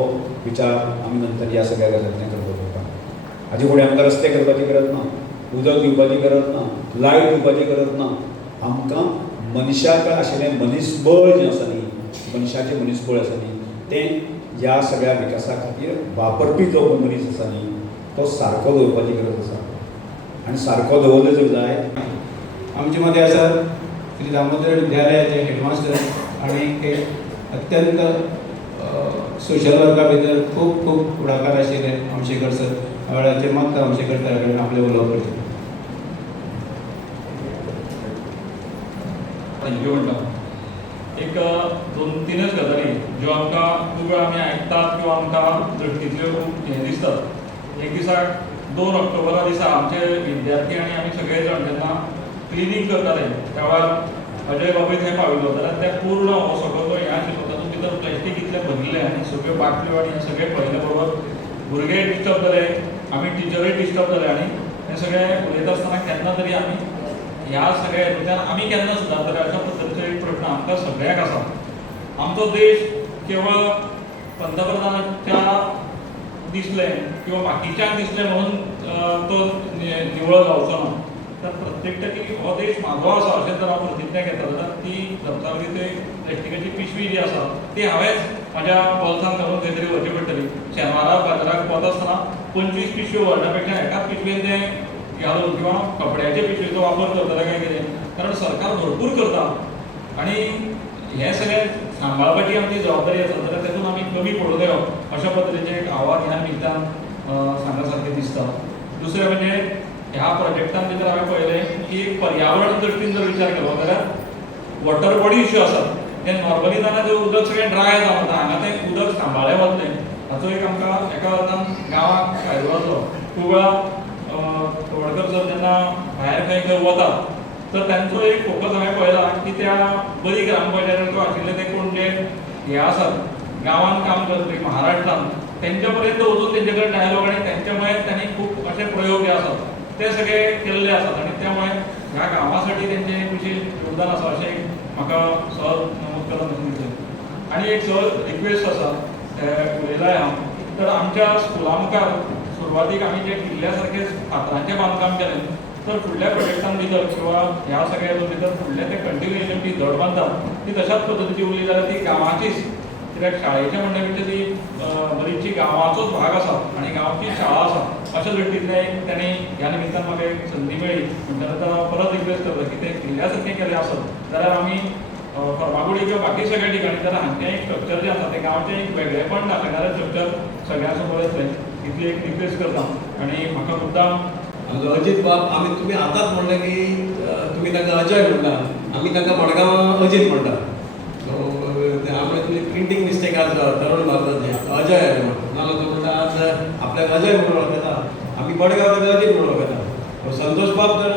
विचार आमी नंतर ह्या सगळ्या गजालींतल्यान करपाक पडटा. हाजे फुडें आमकां रस्ते करपाची गरज ना, उदक दिवपाची गरज ना, लायट दिवपाची गरज ना. आमकां मनशाक आशिल्लें मनीसबळ जें आसा न्ही, मनशाचें मनीसबळ आसा न्ही, तें ह्या सगळ्या विकासा खातीर वापरपी जो मनीस आसा न्ही तो सारको दवरपाची गरज आसा. आनी सारको दवरलो जर जाय. आमचे मध्ये आसात श्री दामोदर विद्यालयाचे हेडमास्टर आनी एक अत्यंत सोशल वर्का भितर खूब खूब फुडाकार आशिल्ले आमशेकर सर. ह्या वेळाचेर मागता आमशेकर सरा कडेन आपलें उलोवप करचें. थँक्यू म्हणटा. एक 2-3च गजाली ज्यो आमकां खूब वेळा आमी आयकतात किंवा आमकां दृश्टींतल्यो खूब हें दिसतात. एक दिसाक 2 ऑक्टोबरा दिसा आमचे विद्यार्थी आनी आमी सगळे जाण जेन्ना क्लिनींग करताले त्या वेळार अजय बाबूय थंय पाविल्लो जाल्यार ते पूर्ण हो सगळो जो हें आशिल्लो तातूंत भितर प्लास्टीक इतलें भरिल्लें आनी सगळ्यो बाटल्यो आनी हें सगळें पळयले बरोबर भुरगे डिस्टर्ब जाले, आमी टिचरूय डिस्टर्ब जाले आनी हें सगळें उलयता आसतना केन्ना तरी आमी ह्या सगळ्या हेतूंतल्यान आमी केन्ना सुदारतले अशा पद्दतीचो एक प्रश्न आमकां सगळ्याक आसा. आमचो देश केवळ पंतप्रधानाच्या दिसलें किंवा बाकीच्यांक दिसलें म्हणून तो निवळ जावचो ना. तर प्रत्येक हो देश म्हाजो आसा अशें जर हांव प्रतिज्ञा घेता जाल्यार ती धबधबी ते प्लास्टिकाची पिशवी जी आसा ती हांवेंच म्हाज्या बॉल्सान घालून खंय तरी व्हरची पडटली. शेनवारा बाजाराक वता आसतना 25 पिशव्यो व्हरना पेक्षा एकाच पिशवेन तें घालून किंवा कपड्याचे पिशवेचो वापर करतले काय कितें, कारण सरकार भरपूर करता आनी हें सगळें सांबाळपाची आमची जबाबदारी आसा जाल्यार तेतून आमी कमी पडूं नयो अशा पद्दतीचें एक आव्हान ह्या निमतान सांगल्या सारकें दिसता. दुसरें म्हणजे ह्या प्रोजेक्टान भितर हांवें पळयलें की एक पर्यावरण दृश्टीन जर विचार केलो जाल्यार वॉटर बॉडी इश्यू आसात ते नॉर्मली जाल्यार तें उदक सगळें ड्राय जावन वता. हांगा तें उदक सांबाळ्ळें वतलें हाचो एक आमकां एका अर्थान गांवांक फायदो जातलो. खूब वेळा तवडकर सर जेन्ना भायर खंय वतात तर तांचो एक फोकस हांवें पळयला की त्या बरी ग्रामपंचायतीचो आशिल्ले ते कोण जे हे आसात गांवांत काम करपी महाराष्ट्रांत तेंच्या पर्यंत वचून तेंचे कडेन डायलॉग आनी तेंच्या मुळे तांणी खूब अशे प्रयोग जे आसात ते सगळे केल्ले आसात आनी त्यामुळे ह्या गांवासाठी तेंचें एक विशेष योगदान आसा अशें म्हाका सहज नमूद करप दिसलें. आनी एक सहज रिक्वेस्ट आसा उलयलाय हांव तर आमच्या स्कुला मुखार सुरवातीक आमी जे किल्ल्या सारकें फातरांचें बांदकाम केलें तर फुडल्या प्रोजेक्टान भितर किंवा ह्या सगळ्या भितर फुडलें तें कंटिन्युएशन ती धड बांदतात ती तशाच पद्दतीची उरली जाल्यार ती गांवाचीच. कित्याक शाळेच्या म्हणण्यापेक्षा ती बरीचशी गांवाचोच भाग आसा आनी गांवची शाळा आसा अशा दृश्टींतल्यान तांणी ह्या निमित्तान म्हाका एक संदी मेळ्ळी. म्हणटकच हांव परत रिक्वेस्ट करता की तें किल्ल्या सारकें केलें आसत जाल्यार आमी फर्मागुडी किंवा बाकी सगळ्या ठिकाणी जाल्यार हांगचें एक स्ट्रक्चर जें आसा तें गांवचें एक वेगळेपण दाखयणारें स्ट्रक्चर सगळ्यां समोर येतलें इतली एक रिक्वेस्ट करता. आनी म्हाका मुद्दाम अजित बाब तुम्ही आतांच म्हणलें की तुमी ताका अजय म्हणटा, आमी ताका मडगांव अजित म्हणटा. आमी तुमी प्रिंटींग मिस्टेक आसा तरुण भारताचें अजय नाजाल्यार तो म्हणटा आज आपल्याक अजय म्हणून वळखता, आमी मडगांव ताका अजित म्हणून वळखता. संतोष बाब तर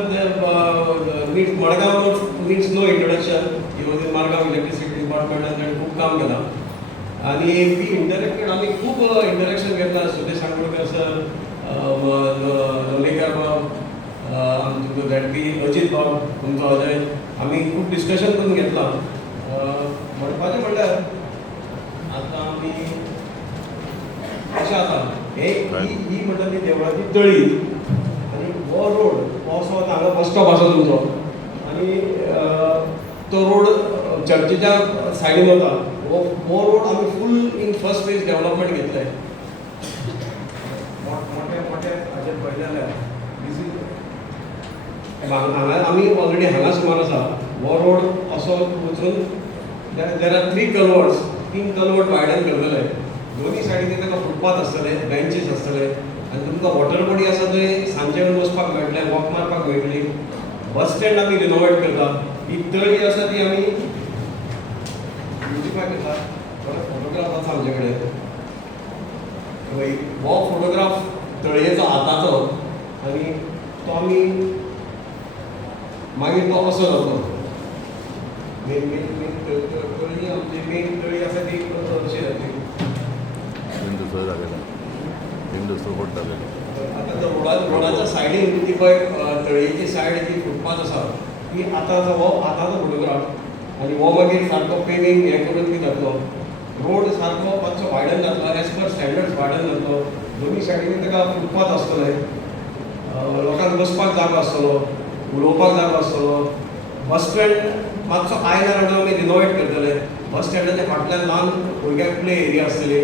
Madgaon needs no introduction. He was in Madgaon electricity डिपार्टमेंटान ताणें खूब काम केलां आनी वी इंटरेक्टेड. आमी खूब इंटरेक्शन घेतला. सुदेश सांगोळकर सर, लोणीकर बाब, आमचो झॅडपी अजित बाब, तुमचो अजय, आमी खूब डिस्कशन करून घेतलां. म्हणपाचें म्हणल्यार आतां आमी अशें आसा ही म्हणटा ती देवळाची तळी आनी हो रोड हो असो हांगा बस स्टॉप आसा तुमचो आनी तो रोड चर्चीच्या सायडीन वता हो रोड आमी फूल इन फर्स्ट फेज डेव्हलपमेंट घेतले मोठे मोठे हाजे पळयलेले हांगा आमी ऑलरेडी हांगा सुमार आसा हो रोड असो वचून देर आर 3 कलवर्ट्स 3 कलवर्ट वायडन करतले दोन्ही सायडीन ताका फुटपाथ आसतले बेंचीस आसतले आनी तुमकां वॉटर बॉडी आसा थंय सांजे वेळ वचपाक मेळटलें वॉक मारपाक मेळटली बस स्टँड आमी रिनोवेट करता ही तळी आसा ती आमी ब्युटिफाय करता फोटोग्राफ आसा आमचे कडेन हो फोटोग्राफ तळयेचो हाताचो आनी तो आमी मागीर तो असो जातो मेन मेन मेन तळी आमची मेन तळी आसा ती अशी जातली आता रोडाच्या सायडीन ती पळय तळयेची सायड जी फुटपाथ आसा ती आतां हो आतांचो फोटोग्राफ आनी हो मागीर सारको पेविंग हें करून बी जातलो रोड सारको मातसो वायडन जातलो एज पर स्टँडर्ड्स वायडन जातलो दोन्ही सायडीन ताका फुटपाथ आसतले लोकांक बसपाक जागो आसतलो उलोवपाक जागो आसतलो बस स्टँड मातसो आयला रोड आमी रिनोवेट करतले बस स्टँडाच्या फाटल्यान ल्हान भुरग्यांक प्ले एरिया आसतली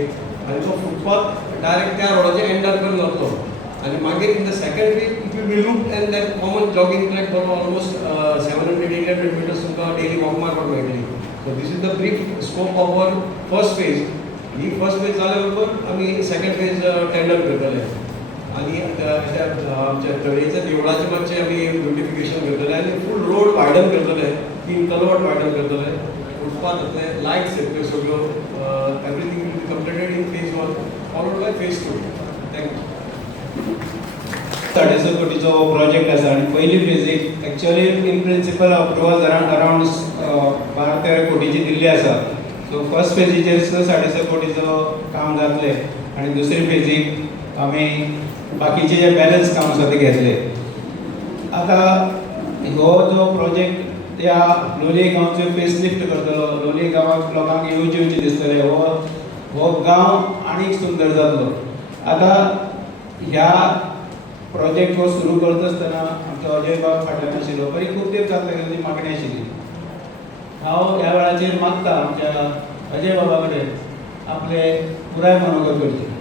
आनी तो फुटपाथ डायरेक्ट त्या रोडाचे एंडर करून वतलो आनी मागीर in the second week it will be looked and that common jogging track for almost 700-800 metres तुमकां डेली वॉक मारपाक मेळटली so this is the brief scope of our first phase ही फर्स्ट फेज जाल्या बरोबर आमी सेकंड फेज टेंडर करतले आनी आमच्या तळयेच्या देवळाचें मातशें आमी ब्युटिफिकेशन करतले आनी फूल रोड वायडन करतले 3 कलवर्ट वायडन करतले फुटपाथ जातले लायट्स येतल्यो सगळ्यो everything will be completed in phase 1 followed by phase 2 thank you 6.5 कोटीचो प्रोजेक्ट आसा आनी पयली फेजीक actually in principle approval around 12-13 कोटीची दिल्ली आसा सो फर्स्ट फेजीचेर 6.5 कोटीचो काम जातले आनी दुसरे फेजीक आमी बाकीचे जे बॅलन्स काम आसा ते घेतले आतां हो जो प्रोजेक्ट त्या लोलये गांवचो फेसलिफ्ट करतलो लोलये गांवाक लोकांक येवचे दिसतले हो गांव आनीक सुंदर जातलो आतां ह्या प्रोजेक्ट हो सुरू करता आसतना आमचो अजय बाब फाटल्यान आशिल्लो बरी खूब तेंप जातले ती मागणी आशिल्ली हांव ह्या वेळाचेर मागता आमच्या अजय बाबा कडेन आपले पुराय मनोगत करचें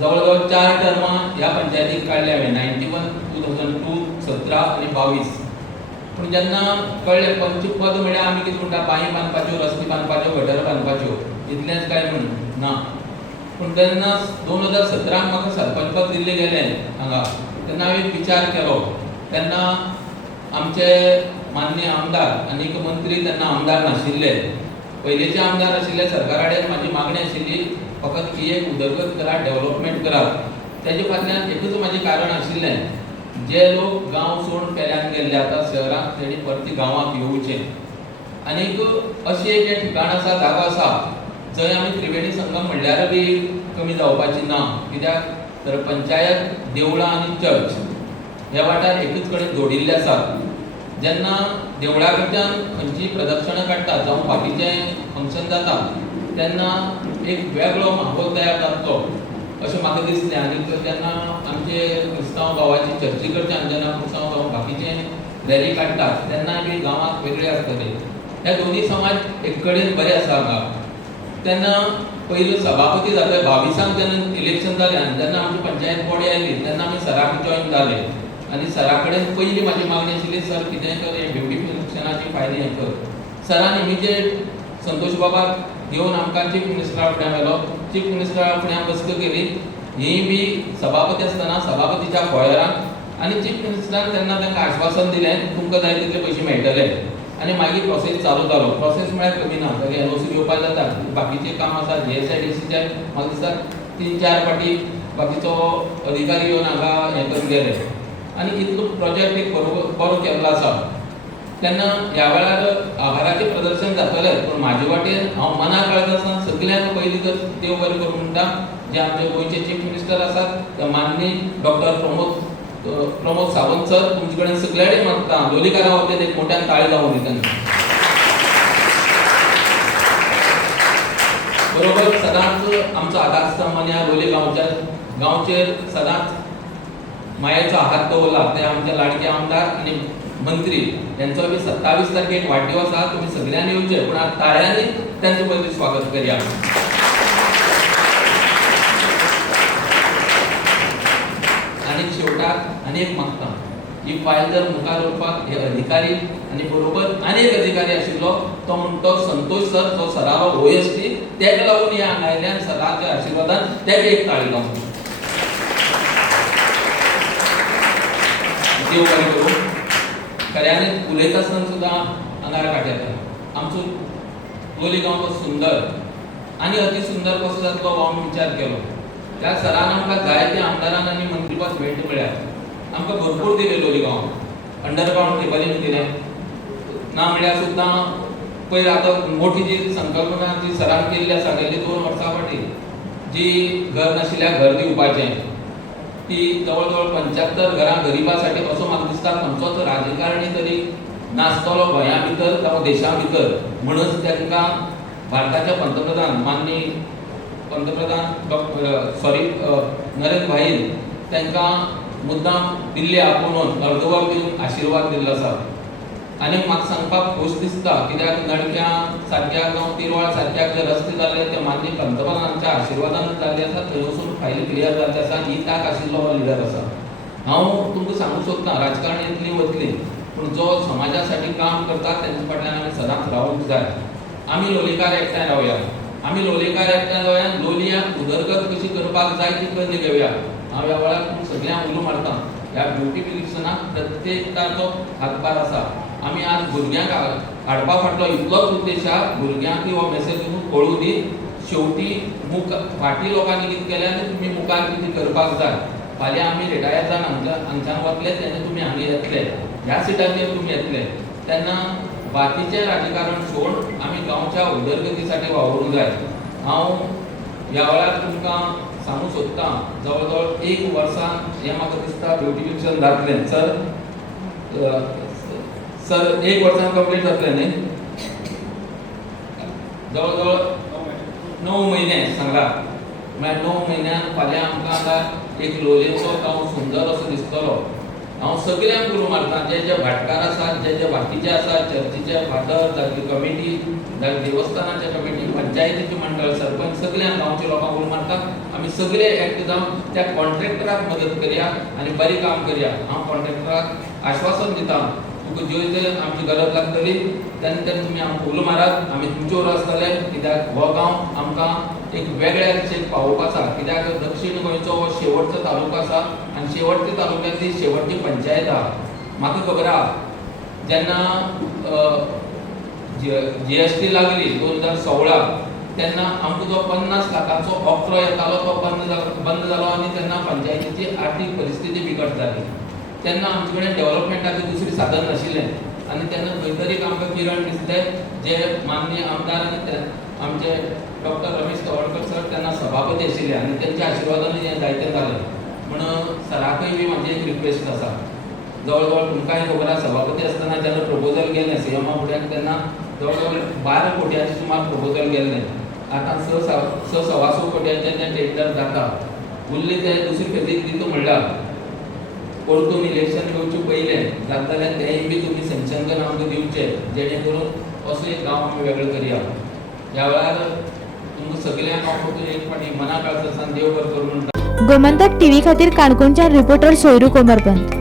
जवळजवळ 4 टर्मां ह्या पंचायतीक काडले हांवें 91, 2002, 17 आनी 22 पूण जेन्ना कळ्ळें पंचपद म्हळ्यार आमी कितें म्हणटा बांयो बांदपाच्यो रस्ते बांदपाच्यो गटर बांदपाच्यो इतलेंच काय म्हण ना पूण तेन्ना 2017 म्हाका सरपंच पद दिल्लें गेलें हांगा तेन्ना हांवें विचार केलो तेन्ना आमचे माननीय आमदार आनीक मंत्री तेन्ना आमदार नाशिल्ले पयलींचे आमदार आशिल्ले सरकारा कडेन म्हाजी मागणी आशिल्ली फकत ही एक उदरगत करात डेव्हलपमेंट करात तेजे फाटल्यान एकूच म्हाजें कारण आशिल्लें जे लोक गांव सोडून पेल्यान गेल्ले आतां शहरांत तेणी परती गांवांत येवचें आनीक अशें एक ठिकाण आसा जागो आसा जंय आमी त्रिवेणी संगम म्हणल्यार बी कमी जावपाची ना कित्याक तर पंचायत देवळां आनी चर्च ह्या वाठार एकूच कडेन जोडिल्ले आसात जेन्ना देवळा कडच्यान खंयचीय प्रदक्षिणां काडटात जावं बाकीचें फंक्शन जाता तेन्ना एक वेगळो माहोल तयार जातलो अशें म्हाका दिसलें आनी जेन्ना आमचे क्रिस्तांव गांवाची चर्ची कडच्यान जेन्ना क्रिस्तांव गांव बाकीचे रॅली काडटात तेन्ना बी गांवांत वेगळे आसतले हे दोनी समाज एक कडेन बरे आसा हांगा तेन्ना पयलो सभापती जाता 22 जेन्ना इलेक्शन जालें आनी जेन्ना आमची पंचायत बॉडी आयली तेन्ना आमी सराक जॉयन जाले आनी सरा कडेन पयली म्हाजी मागणी आशिल्ली सर कितेंय कर हें ब्युटिफिकेशनाची फायली हें कर सरान इमिजिएट संतोष बाबाक घेवन आमकां चीफ मिनिस्टरा फुड्यान व्हेलो चीफ मिनिस्टरा फुड्यान बसका केली ही बी सभापती आसतना सभापतीच्या फॉयरान आनी चीफ मिनिस्टरान तेन्ना तांकां आश्वासन दिलें तुमकां जाय तितले पयशे मेळटले आनी मागीर प्रोसेस चालू जालो प्रोसेस म्हळ्यार कमी ना जाल्यार एनओसी घेवपाक जाता बाकीचें काम आसा जीएसआयडीसीचे म्हाका दिसता 3-4 फावटी बाकीचो अधिकारी येवन हांगा हें करून गेले आनी इतलो प्रोजेक्ट एक बरो केल्लो आसा तेन्ना ह्या वेळार आभाराचें प्रदर्शन जातलें पूण म्हाजे वाटेन हांव मना कळटा आसतना सगळ्यांक पयलीं तर देव बरें करूं म्हणटा जे आमचे गोंयचे चीफ मिनिस्टर आसात माननीय डॉक्टर प्रमोद सावंत सर तुमचे कडेन सगळे कडेन मागता लोलयेकारा वतीन एक मोठ्यान ताळी जावं दिता बरोबर सदांच आमचो आधारस्तंभ आनी ह्या लोलये गांवचेर सदांच मायेचो हात दवरला ते आमचे लाडके आमदार आणि मंत्री यांचो बी 27 तारखेक वाढदिवस आहा. तुम्ही सगळ्यांनी येवचे, पण आज ताळ्यांनी त्यांचं पयलीं स्वागत करूया. आणि शेवटाक आनी एक मागता, ही फायल जर मुखार व्हरपाक हे अधिकारी आणि बरोबर अनेक अधिकारी आशिल्लो तो म्हणतो संतोष सर, जो सरालो OST, तेका लागून हे हांगायल्यान सराच्या आशिर्वादान तेका एक ताळी लावन देव बरें करूं. खऱ्यांनी उलयता आसतना सुद्दां आंगार काट येता. आमचो लोलयें गांव तो सुंदर आनी अति सुंदर कसो जातलो हो आमी विचार केलो. त्या सरान आमकां जायते आमदारांक आनी मंत्रीपद मेळटा म्हळ्यार आमकां भरपूर दिले लोलयें गांवांत. अंडरग्रावंड केबलींग दिलें ना म्हळ्यार सुद्दां पयर आतां मोठी जी संकल्पना जी सरान केल्ली आसा गेल्ली 2 वर्सां फाटीं, जी घर नाशिल्ल्या घर दिवपाचें, ती जवळ जवळ 75 घरां गरिबांसाठी असो म्हाका दिसता खंयचोच राजकारणी तरी नासतलो गोंया भितर जावं देशा भितर. म्हणून तांकां भारताचे पंतप्रधान माननीय नरेंद्र भाईन तांकां मुद्दाम दिल्ली आपोवन अर्दवर दिवन आशिर्वाद दिल्लो आसा. आनी म्हाका सांगपाक खोस दिसता, कित्याक नडक्या सारक्या जावं तिरवाळ सारक्या जे रस्ते जाल्ले ते माननीय पंतप्रधानांच्या आशिर्वादानूच जाल्ले आसा. थंय वचून फायली क्लियर जाल्ले आसा. ही ताक आशिल्लो हो लिडर आसा. हांव तुमकां सांगूंक सोदतां, राजकारणी येतली वतली, पूण जो समाजासाठी काम करता तेंचे फाटल्यान आमी सदांच रावूंक जाय. आमी लोलयेकार एकठांय रावया. आमी लोलयेकार एकठांय रावया. लोलयाक उदरगत कशी करपाक जाय ती करून घेवया. हांव ह्या वेळार सगळ्यांक उलो मारतां, ह्या ब्युटिफिकेशनाक प्रत्येकाचो हातभार आसा. आमी आज भुरग्यांक हाडपा फाटलो इतलोच उद्देश आहा, भुरग्यांक हो मेसेज कळूं दी. शेवटी फाटीं लोकांनी कितें केलें आनी तुमी मुखार कितें करपाक जाय. फाल्यां आमी रिटायर जावन हांगच्यान वतले तेन्ना तुमी हांगा येतले, ह्या सिटाचेर तुमी येतले, तेन्ना बाकीचें राजकारण सोडून आमी गांवच्या उदरगतीसाठी वावरूंक जाय. हांव ह्या वेळार तुमकां सांगूं सोदतां, जवळ जवळ 1 वर्सान हें म्हाका दिसता ब्युटिफिकेशन जातलें. सर 1 वर्सान कंप्लीट जातलें न्ही? जवळ जवळ 9 म्हयने सांगला. म्हळ्यार 9 म्हयन्यान फाल्यां आमकां आतां एक लोलयेचो गांव सुंदर असो दिसतलो. हांव सगळ्यांक उलो मारतां, जे जे भाटकार आसात, जे जे बाकीचे आसात, चर्चीचे फादर जावं कमिटी जावं देवस्थानाचे कमिटी, पंचायतीचे मंडळ, सरपंच, सगळ्यांक गांवच्या लोकांक उलो मारता, आमी सगळे एकठांय जावन त्या कॉन्ट्रॅक्टराक मदत करया आनी बरें काम करया. हांव कॉन्ट्रॅक्टराक आश्वासन दितां, तुका ज्यो आमची गरज लागतली तेन्ना तेन्ना तुमी आमकां उलो मारात, आमी तुमचे वांगडा आसतले. कित्याक हो गांव आमकां एक वेगळ्या दिशेन पावोवप आसा. कित्याक दक्षिण गोंयचो हो शेवटचो तालुको आसा आनी शेवटच्या तालुक्यांतली शेवटची पंचायत आहा. म्हाका खबर आहा, जेन्ना GST लागली 2016, तेन्ना आमकां जो 50 लाखांचो ऑक्रो येतालो तो बंद जालो आनी तेन्ना पंचायतीची आर्थीक परिस्थिती बिकट जाली. तेन्ना आमचे कडेन डेव्हलपमेंटाचें दुसरें साधन नाशिल्लें आनी तेन्ना खंय तरी आमकां किरण दिसलें, जे माननीय आमदार आनी आमचे डॉक्टर रमेश तवडकर सर तेन्ना सभापती आशिल्ले आनी तेंच्या आशिर्वादान हें जायतें जालें. म्हणून सराकय बी म्हाजी एक रिक्वेस्ट आसा, जवळ जवळ तुमकांय खबर आसा, सभापती आसतना जेन्ना प्रपोजल गेलें सीएमा फुड्यान तेन्ना जवळ जवळ 12 कोटयांचें सुमार प्रपोजल गेल्लें. आतां 6-6.25 कोटयांचें तें टेंडर जाता. उरलें तें दुसरे फेजीक दिता म्हणल्यार परतून इलेक्शन येवचे पयलें जातालें तेंय बी तुमी सँक्शन करून आमकां दिवचें, जेणे करून असो एक गांव आमी वेगळो करया. ह्या वेळार तुमकां सगळ्यांक हांव फक्त एक फावटी मना काळजासान देव बरें करूं म्हणटा. गोमंतक टीव्ही खातीर काणकोणच्या रिपोर्टर सोयरू कोमरपंत.